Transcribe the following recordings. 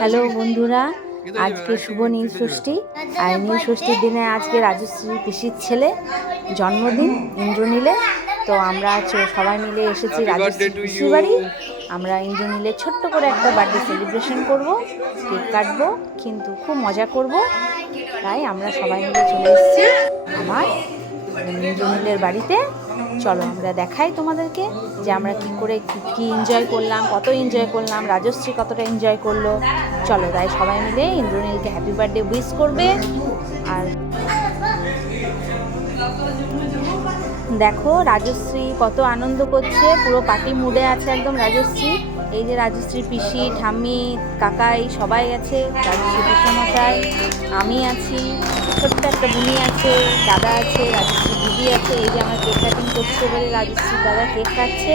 Hello বন্ধুরা, আজকে শুভ নীল ষষ্ঠী। আর নীল ষষ্ঠীর দিনে আজকে রাজশ্রী পিসির ছেলে জন্মদিন ইন্দ্রনীলে। তো আমরা সবাই মিলে এসেছি রাজশ্রী পিসির বাড়ি। আমরা ইন্দ্রনীলে ছোট্ট করে একটা বার্থডে সেলিব্রেশন করব, কেক কাটবো, কিন্তু খুব মজা করব। তাই আমরা সবাই মিলে চলে এসেছি আমার ইন্দ্রনীলের বাড়িতে। চলো আমরা দেখাই তোমাদেরকে যে আমরা কি এনজয় করলাম, কত এনজয় করলাম, রাজশ্রী কতটা এনজয় করলো। চলো তাই সবাই মিলে ইন্দ্রনীলকে হ্যাপি বার্থডে উইশ করবে। আর দেখো রাজশ্রী কত আনন্দ করছে, পুরো পার্টি মুডে আছে একদম রাজশ্রী। এই যে রাজশ্রী পিসি, ঠাম্মি, কাকাই সবাই আছে, রাজশ্রী পিসমশাই, আমি আছি, ছোট্ট একটা বুনি আছে, দাদা আছে, রাজশ্রী দিদি আছে। এই যে আমার কেক কাটিং করছে বলে রাজশ্রী দাদা কেক কাটছে।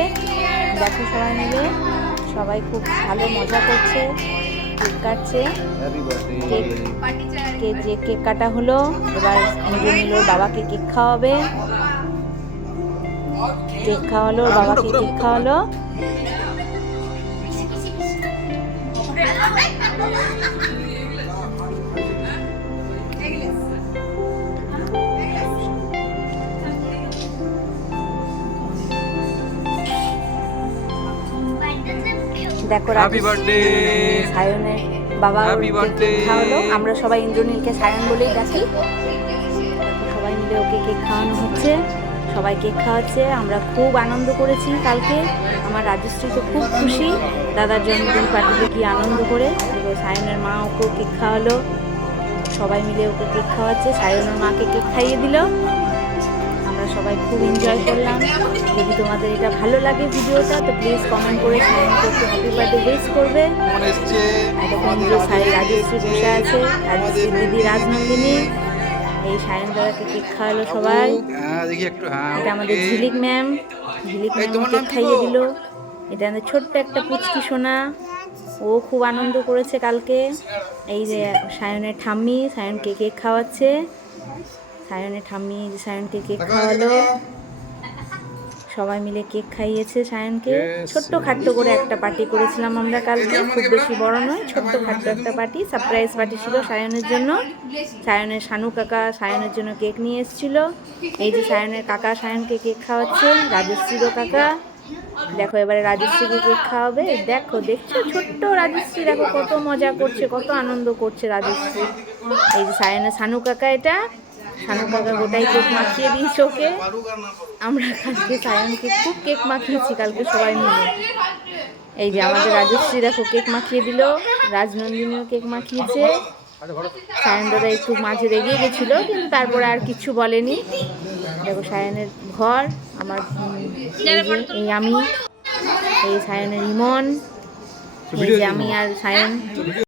দেখো সবাই মিলে সবাই খুব ভালো মজা করছে, কেক কাটছে। কেক কাটা হলো, এবার ইন্দ্রনীল বাবাকে কেক খাওয়াবে। কেক খাওয়ালো, বাবাকে কেক খাওয়ালো। দেখো সায়নের বাবা কেক খাওয়ালো। আমরা সবাই ইন্দ্রনীলকে সায়ন বলেই ডাকি। সবাই মিলে ওকে কেক খাওয়ানো হচ্ছে, সবাই কেক খাওয়াচ্ছে। আমরা খুব আনন্দ করেছি কালকে। আমার রাজশ্রী তো খুব খুশি দাদার জন্মদিন পার্টিতে কি আনন্দ করে। সায়নের মা ওকেও কেক খাওয়ালো, সবাই মিলে ওকে কেক খাওয়াচ্ছে। সায়নের মাকে কেক খাইয়ে দিল। আমরা সবাই খুব এনজয় করলাম। যদি তোমাদের এটা ভালো লাগে ভিডিওটা, তো প্লিজ কমেন্ট করে সায়নকে একটু হ্যাপি বার্থডে উইশ করবে। রাজশ্রী বসে আছে, রাজশ্রী দিদি রাজনন্দিনী। এই সায়ন দাদাকে কেক খাওয়ালো সবাই। এটা আমাদের ঝিলিক ম্যাম কেক খাইয়ে দিল। এটা আমাদের ছোট্ট একটা পুচকি সোনা, ও খুব আনন্দ করেছে কালকে। এই যে সায়নের ঠাম্মি সায়নকে কেক খাওয়াচ্ছে। সায়নের ঠাম্মি সায়নকে কেক খাওয়ালো, সবাই মিলে কেক খাইয়েছে সায়নকে। ছোট্ট খাট্ট করে একটা পার্টি করেছিলাম আমরা কালকে, খুব বেশি বড় নয়, ছোট্ট খাট্ট একটা পার্টি, সারপ্রাইজ পার্টি ছিল সায়নের জন্য। সায়নের শানু কাকা সায়নের জন্য কেক নিয়ে এসেছিল। এই যে সায়নের কাকা সায়নকে কেক খাওয়াচ্ছে, রাজশ্রীরও কাকা। দেখো এবারে রাজশ্রীকে কেক খাওয়াবে। দেখছো ছোট্ট রাজশ্রী, দেখো কত মজা করছে, কত আনন্দ করছে রাজশ্রী। এই যে সায়নের শানু কাকা, এটা শানু কাকা গোটাই কেক মাখিয়ে দিয়েছে ওকে। আমরা কালকে সায়নকে খুব কেক মাখিয়েছি কালকে সবাই মিলে। এই যে আমাদের রাজশ্রী দেখো কেক মাখিয়ে দিল, রাজনন্দিনীও কেক মাখিয়েছে। সায়ন দাদা একটু মাঝে রেগে গেছিলো, কিন্তু তারপরে আর কিছু বলেনি। দেখো সায়নের ঘর, আমার এই আমি, এই সায়নের ইমন, এই যে আমি আর সায়ন।